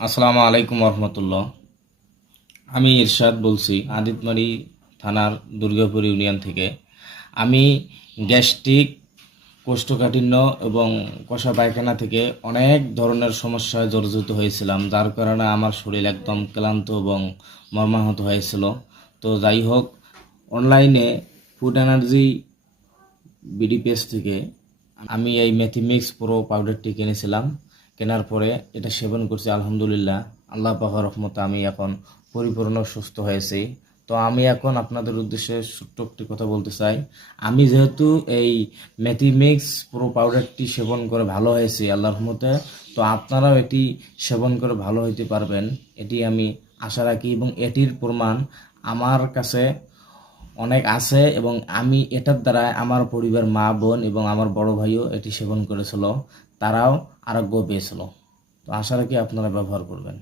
আসসালামু আলাইকুম রহমতুল্লাহ। আমি ইরশাদ বলছি আদিতমারি থানার দুর্গাপুর ইউনিয়ন থেকে। আমি গ্যাস্ট্রিক, কোষ্ঠকাঠিন্য এবং কষা পায়খানা থেকে অনেক ধরনের সমস্যায় জর্জরিত হয়েছিলাম, যার কারণে আমার শরীর একদম ক্লান্ত এবং মর্মাহত হয়েছিল। তো যাই হোক, অনলাইনে ফুড এনার্জি বিডি পেজ থেকে আমি এই মেথিমিক্স প্রো পাউডারটি কিনেছিলাম। কেনার পরে এটা সেবন করছি, আলহামদুলিল্লাহ আল্লাহ পাকের রহমতে আমি এখন পরিপূর্ণ সুস্থ হয়েছি। তো আমি এখন আপনাদের উদ্দেশ্যে ছোট্ট একটি কথা বলতে চাই। আমি যেহেতু এই মেথিমিক্স প্রো পাউডারটি সেবন করে ভালো হয়েছি আল্লাহর রহমতে, তো আপনারাও এটি সেবন করে ভালো হইতে পারবেন, এটি আমি আশা রাখি। এবং এটির প্রমাণ আমার কাছে অনেক আছে, এবং আমি এটার দ্বারা আমার পরিবার, মা বোন এবং আমার বড় ভাইও এটি সেবন করেছিল, তারাও আরোগ্য পেয়েছিল। তো আশা রাখি আপনারা ব্যবহার করবেন।